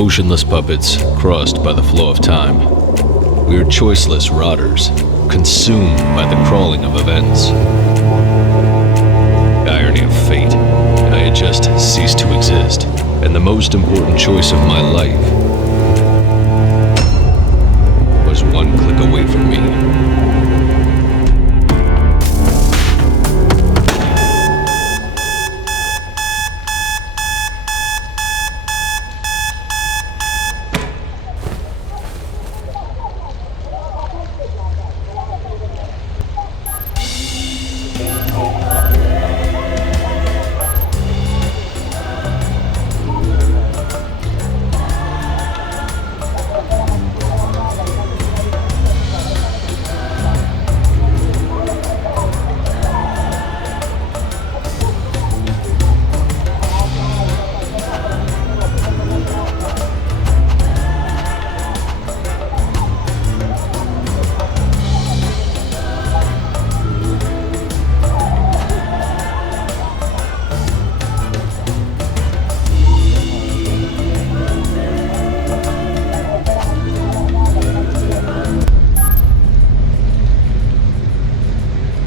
motionless puppets crossed by the flow of time. We are choiceless rotters, consumed by the crawling of events. Irony of fate, I had just ceased to exist, and the most important choice of my life was one click away from me.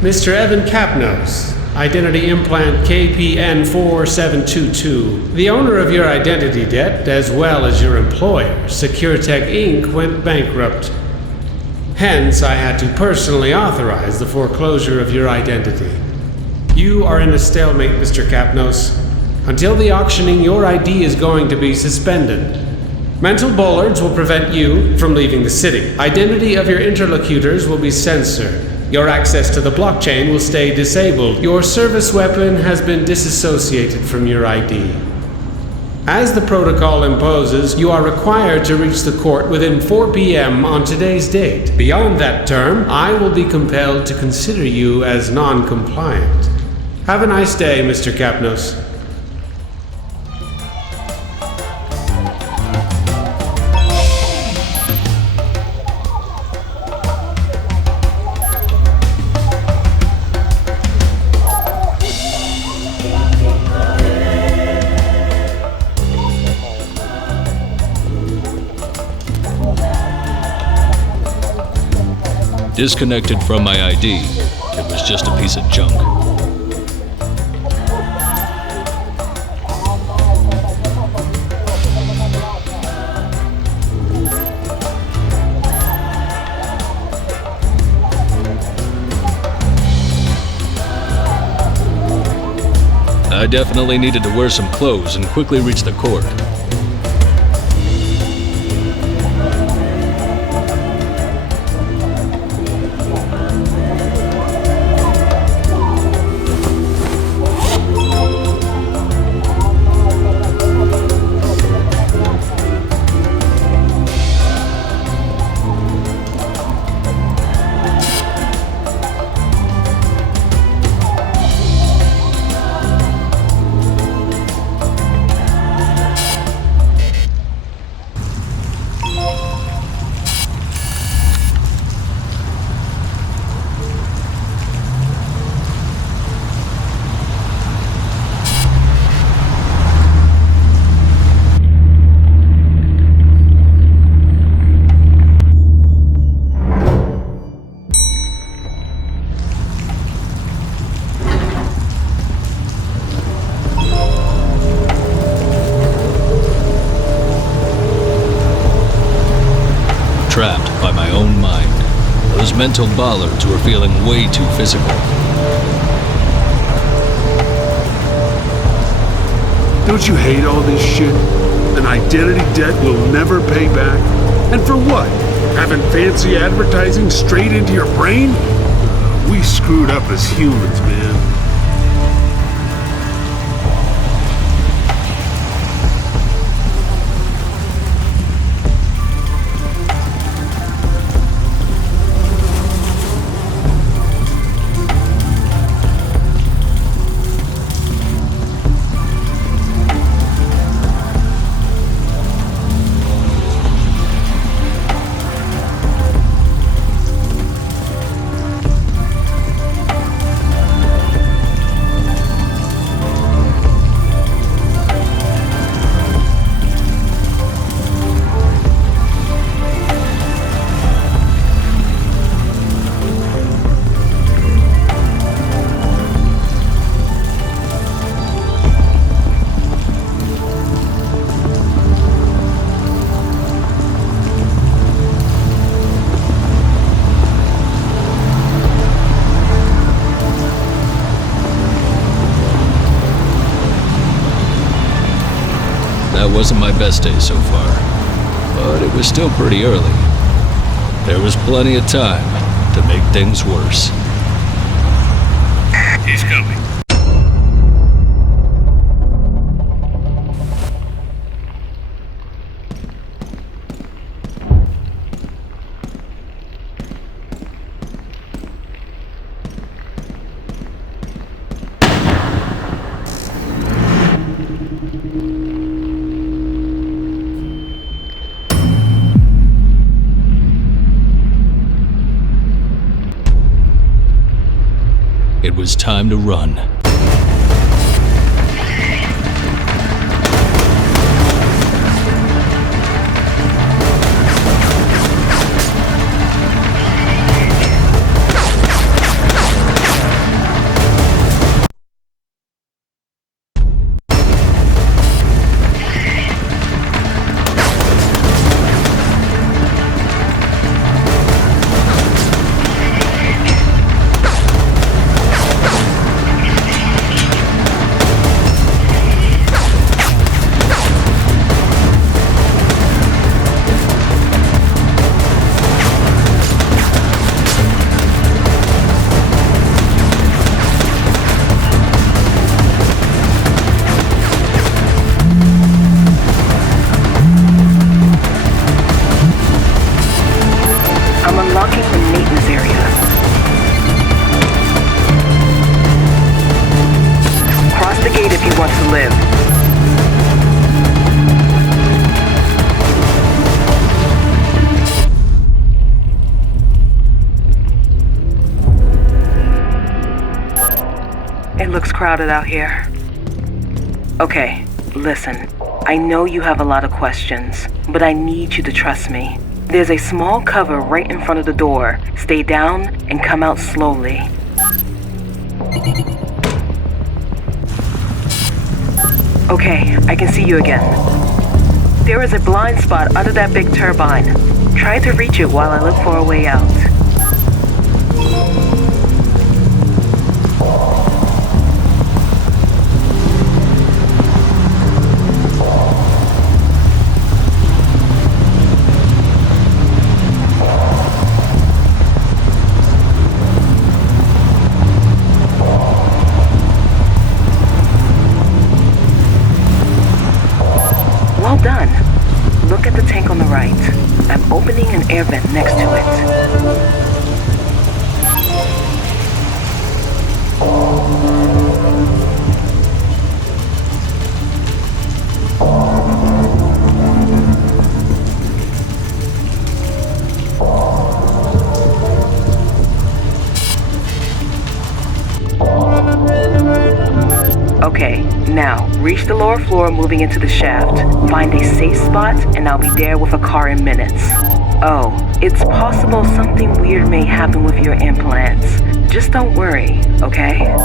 Mr. Evan Kapnos, identity implant KPN4722. The owner of your identity debt, as well as your employer, SecureTech Inc., went bankrupt. Hence, I had to personally authorize the foreclosure of your identity. You are in a stalemate, Mr. Kapnos. Until the auctioning, your ID is going to be suspended. Mental bollards will prevent you from leaving the city. Identity of your interlocutors will be censored. Your access to the blockchain will stay disabled. Your service weapon has been disassociated from your ID. As the protocol imposes, you are required to reach the court within 4 p.m. on today's date. Beyond that term, I will be compelled to consider you as non-compliant. Have a nice day, Mr. Kapnos. Disconnected from my ID, it was just a piece of junk. I definitely needed to wear some clothes and quickly reach the court. Trapped by my own mind. Those mental bollards were feeling way too physical. Don't you hate all this shit? An identity debt we'll never pay back? And for what? Having fancy advertising straight into your brain? We screwed up as humans, man. wasn't my best day so far, but it was still pretty early. There was plenty of time to make things worse. He's coming. It was time to run. Crowded out here. Okay, listen. I know you have a lot of questions, but I need you to trust me. There's a small cover right in front of the door. Stay down and come out slowly. Okay, I can see you again. There is a blind spot under that big turbine. Try to reach it while I look for a way out. Opening an air vent next to it. Okay, now reach the lower floor moving into the shaft. Find a safe spot and I'll be there with a car in minutes. Oh, it's possible something weird may happen with your implants. Just don't worry, okay?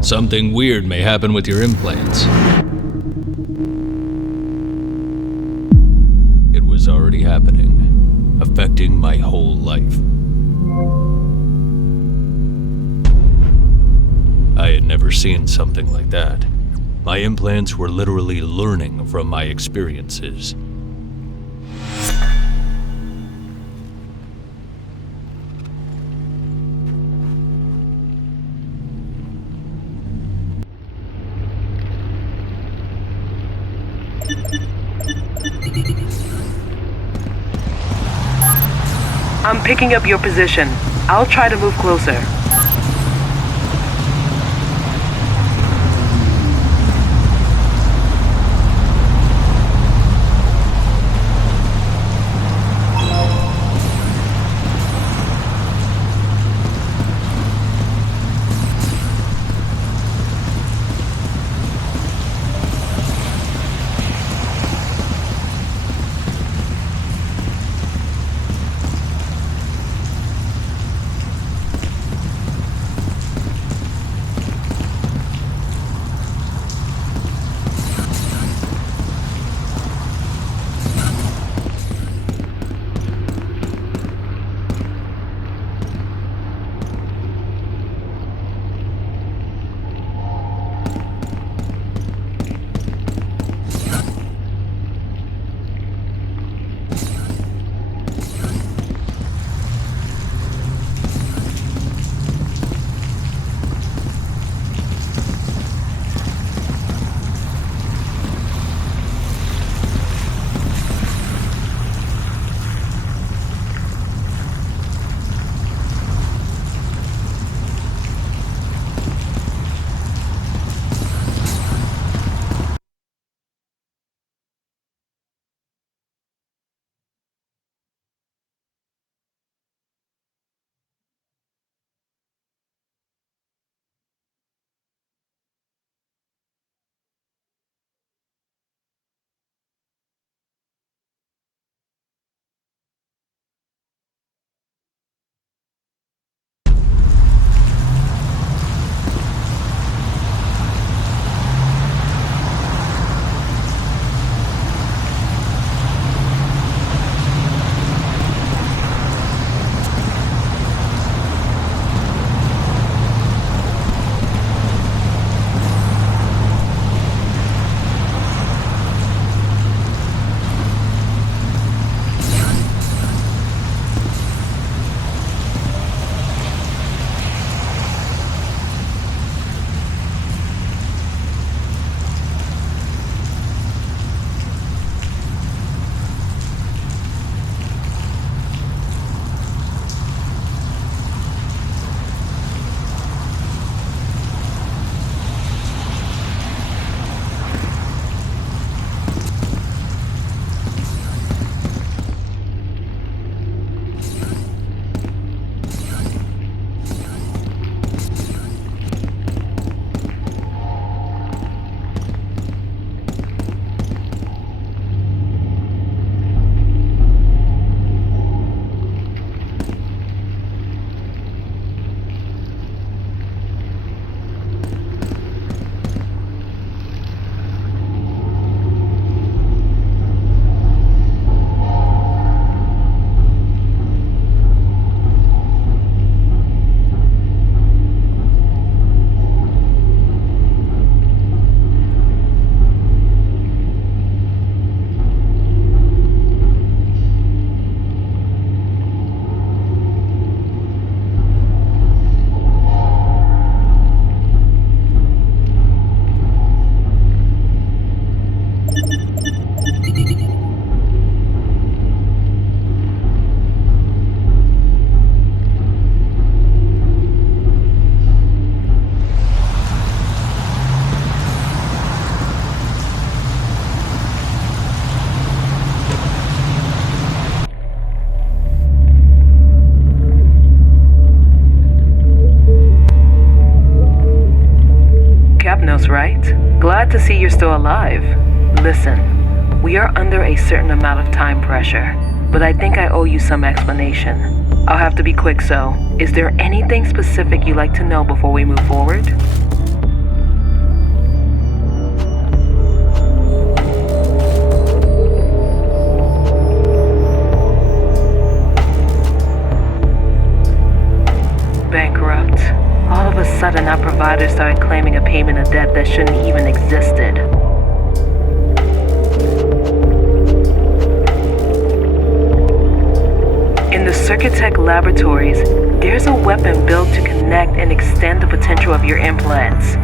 Something weird may happen with your implants. It was already happening, affecting my whole life. I had never seen something like that. My implants were literally learning from my experiences. I'm picking up your position. I'll try to move closer. Kapnos, right? Glad to see you're still alive. Listen, we are under a certain amount of time pressure, but I think I owe you some explanation. I'll have to be quick, so is there anything specific you'd like to know before we move forward? Bankrupt. All of a sudden, our provider started claiming a payment of debt that shouldn't even existed. In the Circuitech laboratories, there's a weapon built to connect and extend the potential of your implants.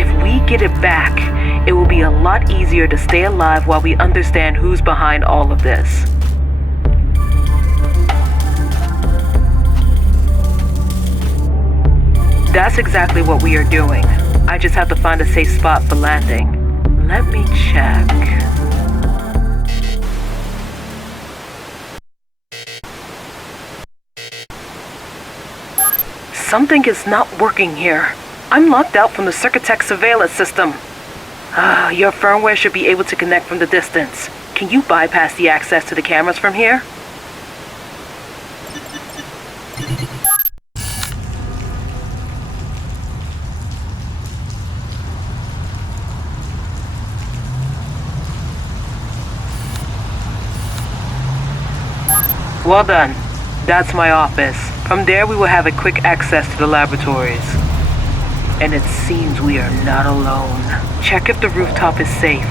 If we get it back, it will be a lot easier to stay alive while we understand who's behind all of this. That's exactly what we are doing. I just have to find a safe spot for landing. Let me check. Something is not working here. I'm locked out from the Circuitech surveillance system. Your firmware should be able to connect from the distance. Can you bypass the access to the cameras from here? Well done. That's my office. From there we will have a quick access to the laboratories. And it seems we are not alone. Check if the rooftop is safe.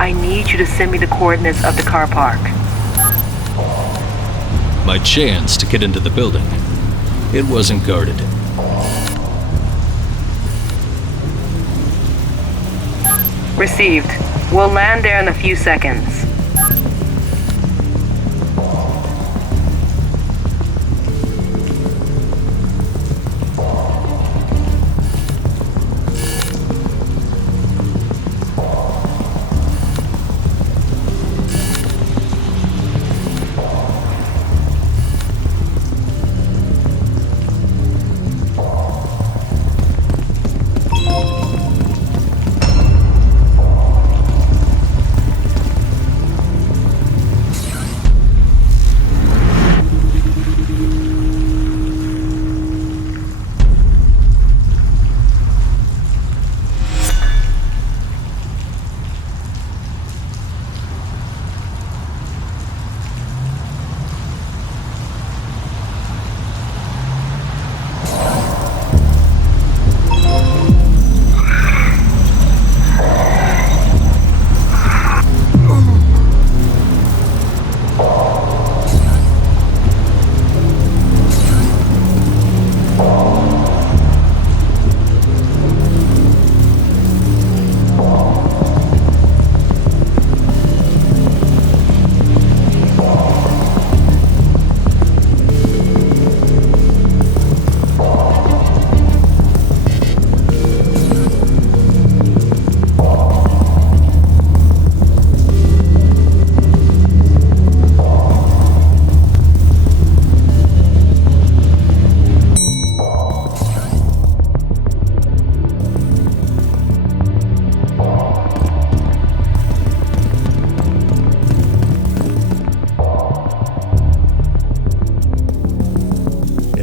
I need you to send me the coordinates of the car park. My chance to get into the building. It wasn't guarded. Received. We'll land there in a few seconds.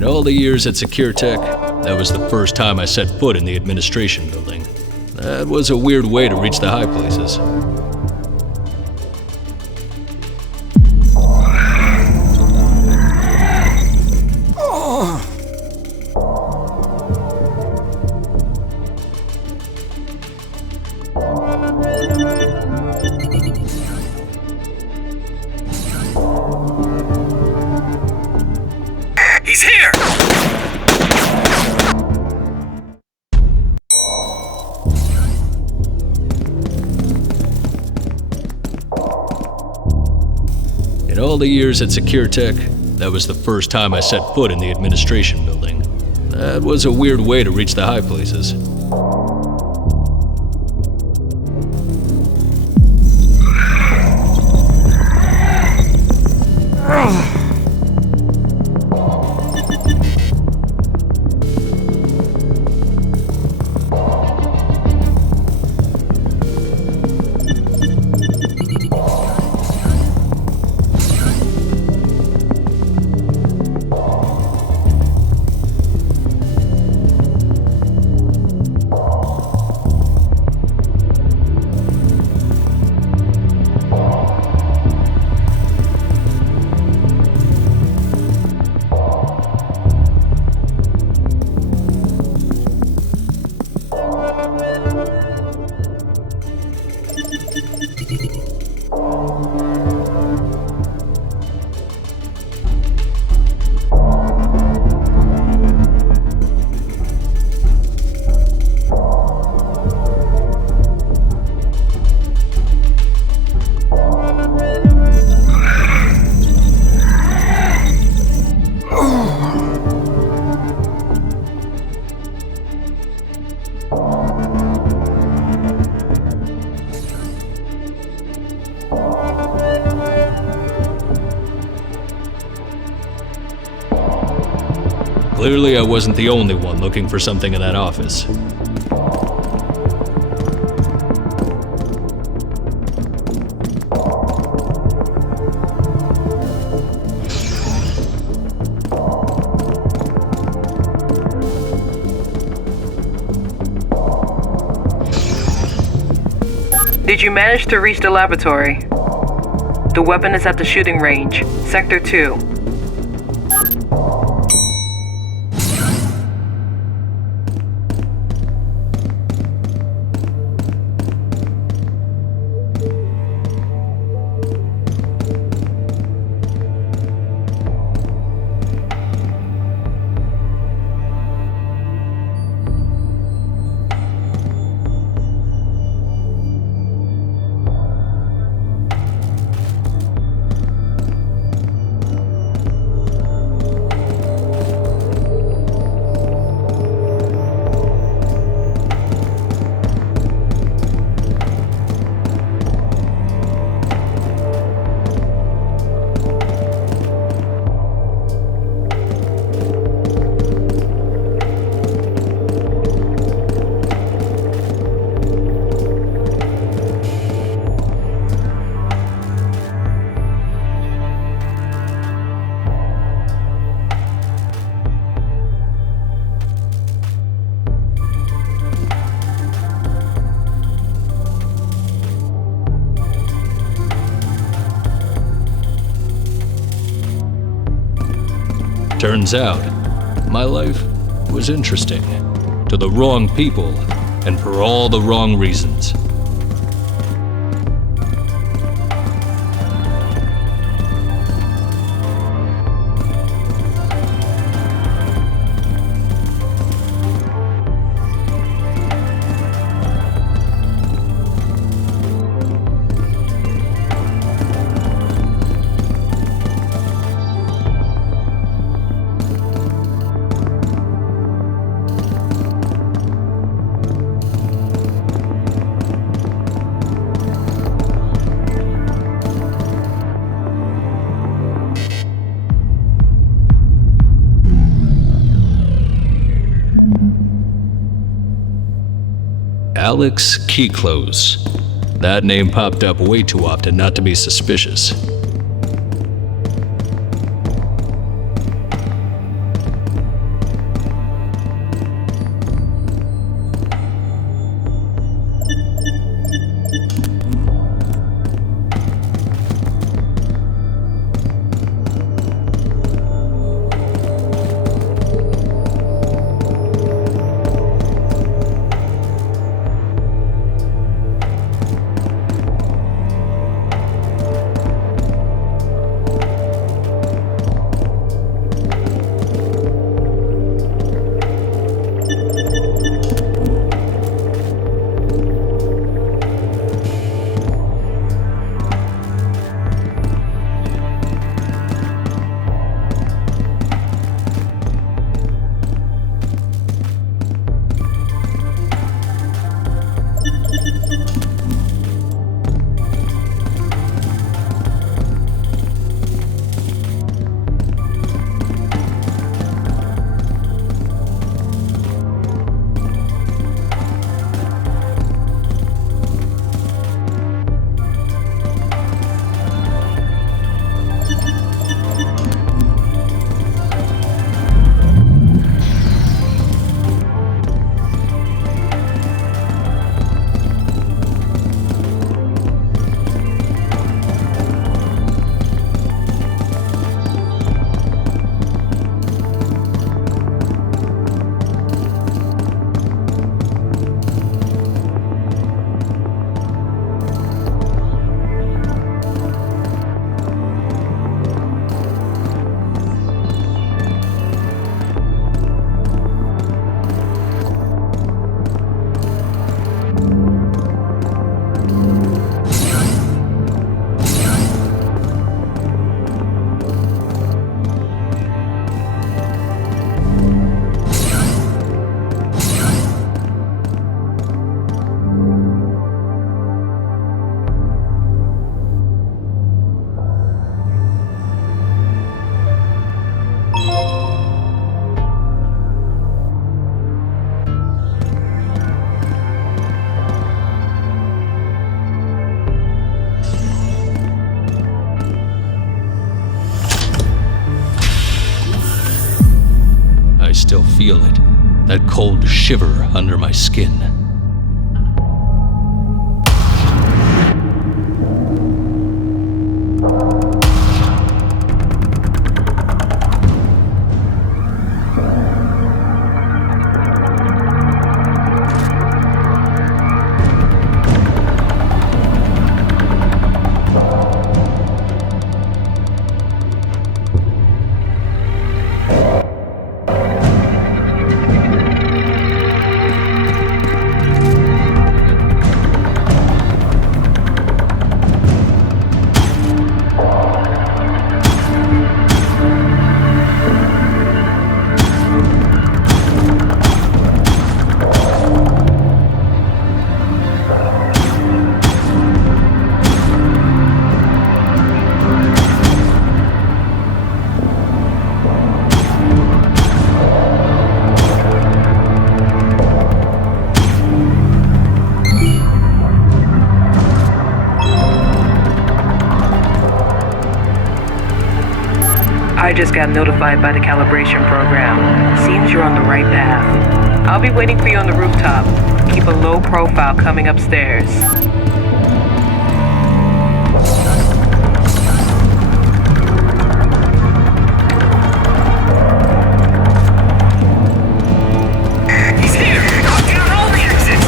All the years at SecureTech, that was the first time I set foot in the administration building. That was a weird way to reach the high places. He's here! In all the years at SecureTech, that was the first time I set foot in the administration building. That was a weird way to reach the high places. Clearly, I wasn't the only one looking for something in that office. Did you manage to reach the laboratory? The weapon is at the shooting range, Sector 2. Turns out, my life was interesting. To the wrong people, and for all the wrong reasons. Alex Keyclose. That name popped up way too often not to be suspicious. feel it, that cold shiver under my skin. I just got notified by the calibration program. Seems you're on the right path. I'll be waiting for you on the rooftop. Keep a low profile coming upstairs. He's here! Knock down all the exits!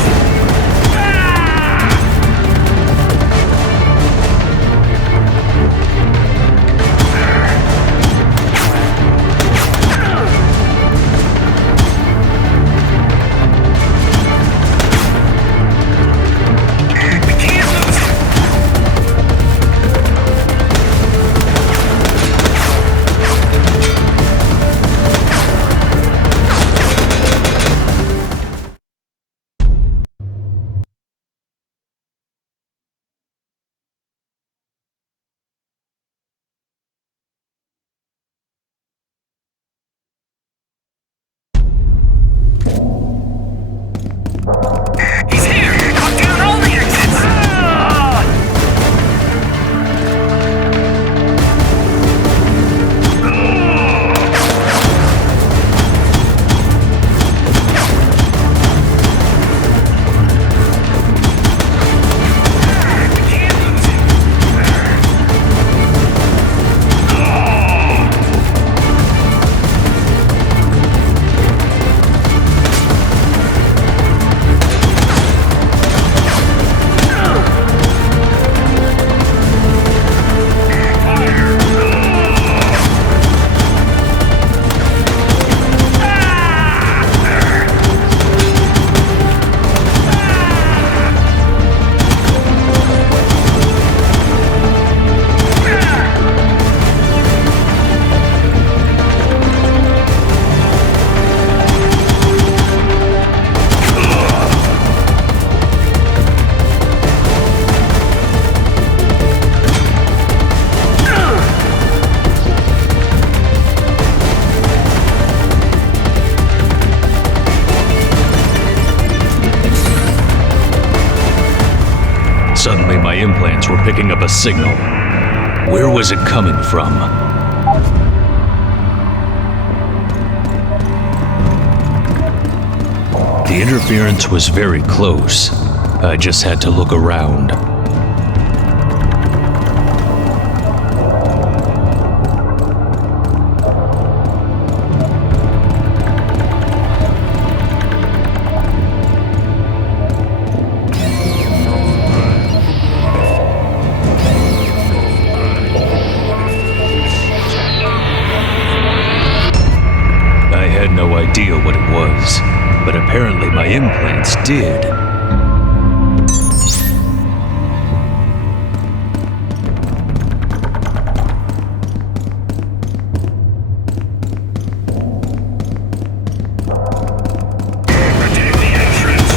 He's here! Knock down all the exits! We can't lose it! Suddenly my implants were picking up a signal. Where was it coming from? The interference was very close. I just had to look around. I had no idea what it was, but apparently my implants did. Protect the entrance!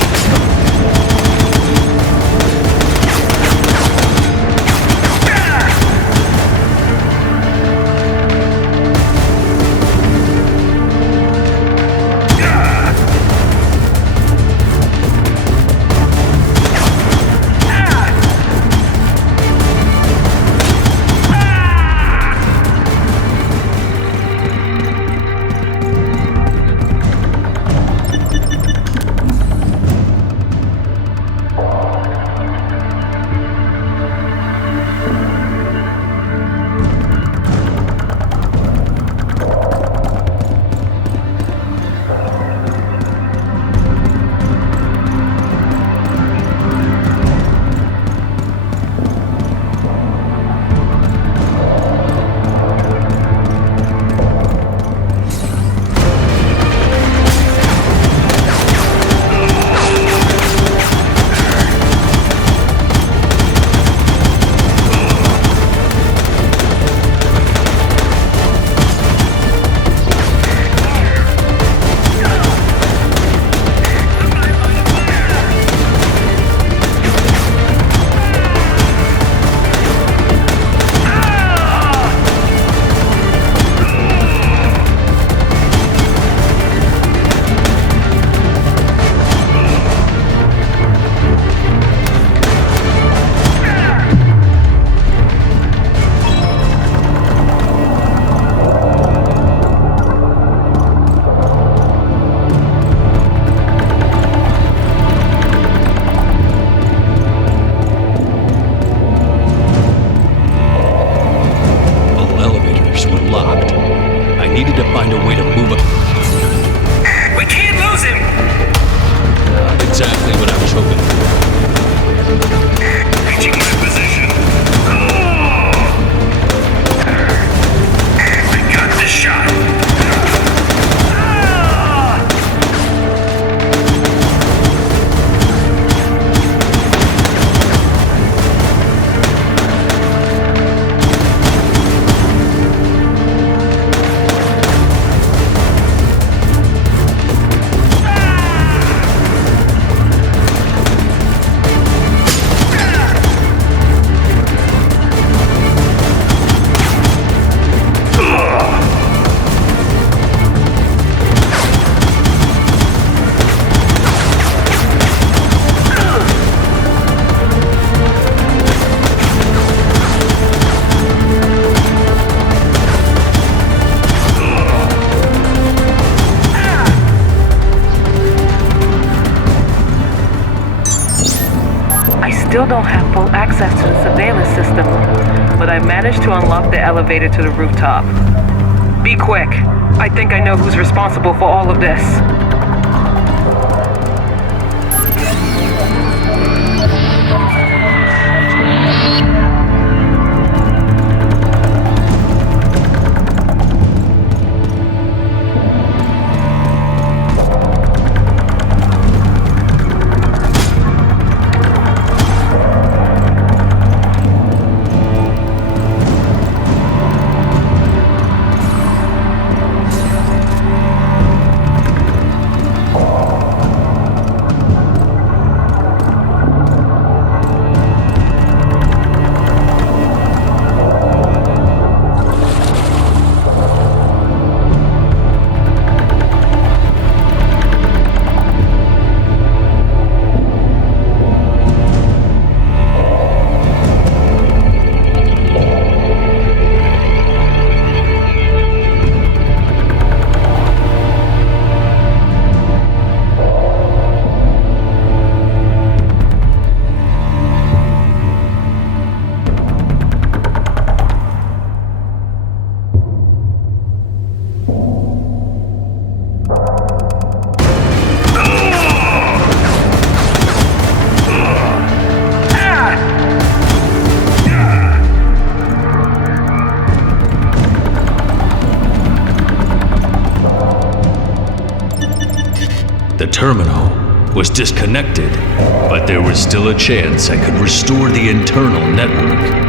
still don't have full access to the surveillance system, but I managed to unlock the elevator to the rooftop. Be quick. I think I know who's responsible for all of this. The terminal was disconnected, but there was still a chance I could restore the internal network.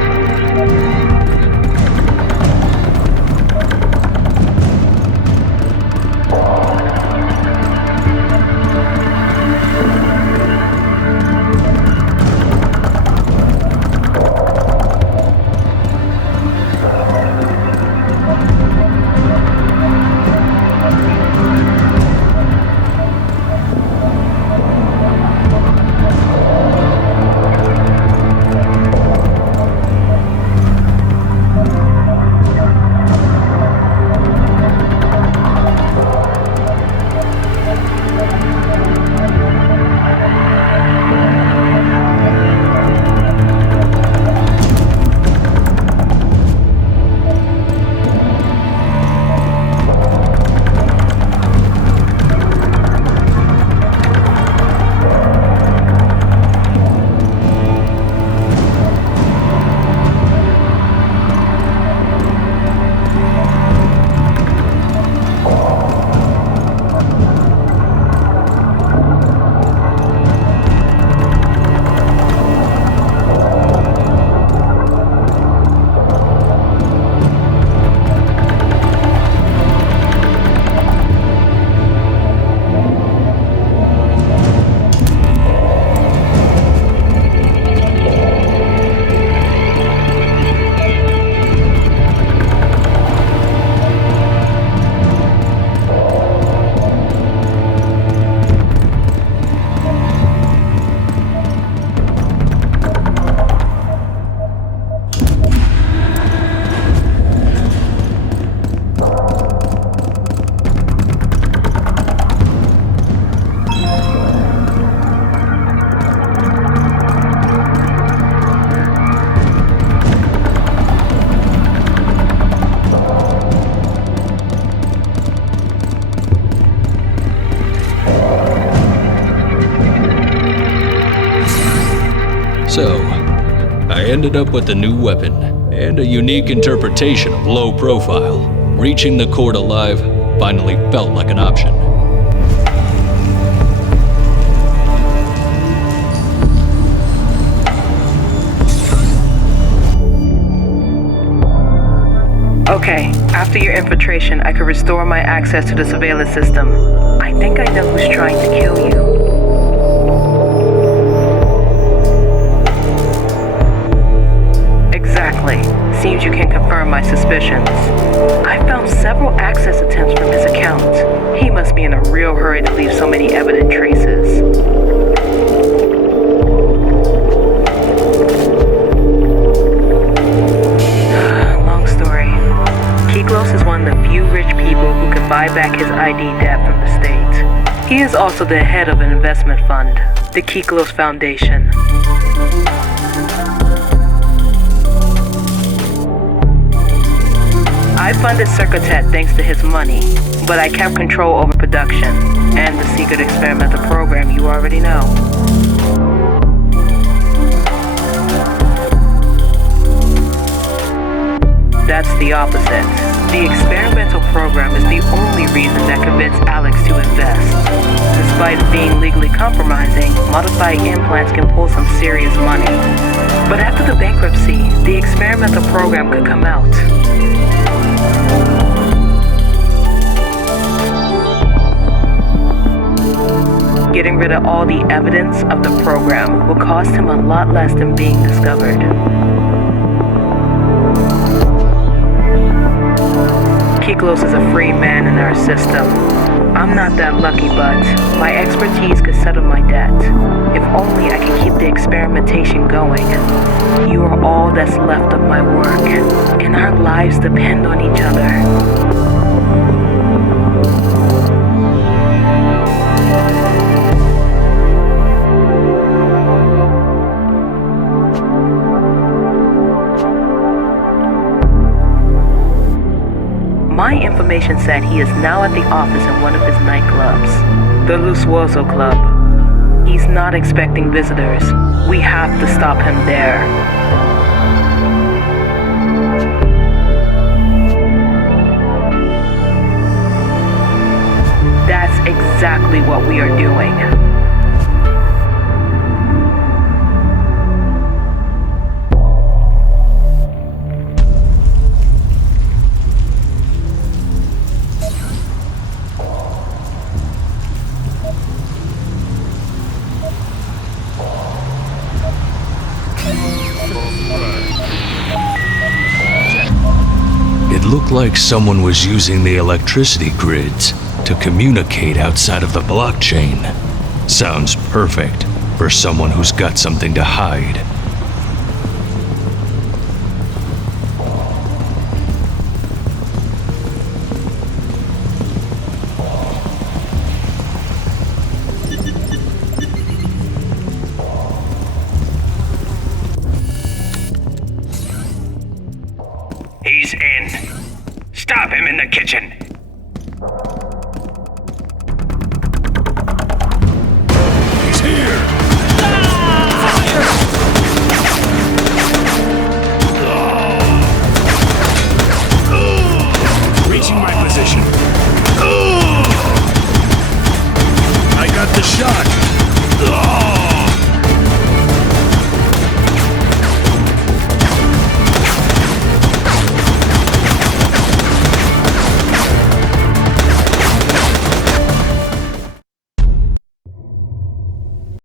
So, I ended up with a new weapon and a unique interpretation of low profile. Reaching the court alive finally felt like an option. Okay, after your infiltration, I could restore my access to the surveillance system. I think I know who's trying to kill you. Exactly. Seems you can confirm my suspicions. I found several access attempts from his account. He must be in a real hurry to leave so many evident traces. Long story. Kyklos is one of the few rich people who could buy back his ID debt from the state. He is also the head of an investment fund, the Kyklos Foundation. I funded Circuitet thanks to his money, but I kept control over production and the secret experimental program you already know. That's the opposite. The experimental program is the only reason that convinced Alex to invest. Despite being legally compromising, modified implants can pull some serious money. But after the bankruptcy, the experimental program could come out. Getting rid of all the evidence of the program will cost him a lot less than being discovered. Kiklos is a free man in our system. I'm not that lucky, but my expertise could settle my debt. If only I could keep the experimentation going. You are all that's left of my work, and our lives depend on each other. My information said he is now at the office in one of his nightclubs, the Lusuoso Club. He's not expecting visitors. We have to stop him there. That's exactly what we are doing. It looked like someone was using the electricity grids to communicate outside of the blockchain. Sounds perfect for someone who's got something to hide. He's in. Stop him in the kitchen.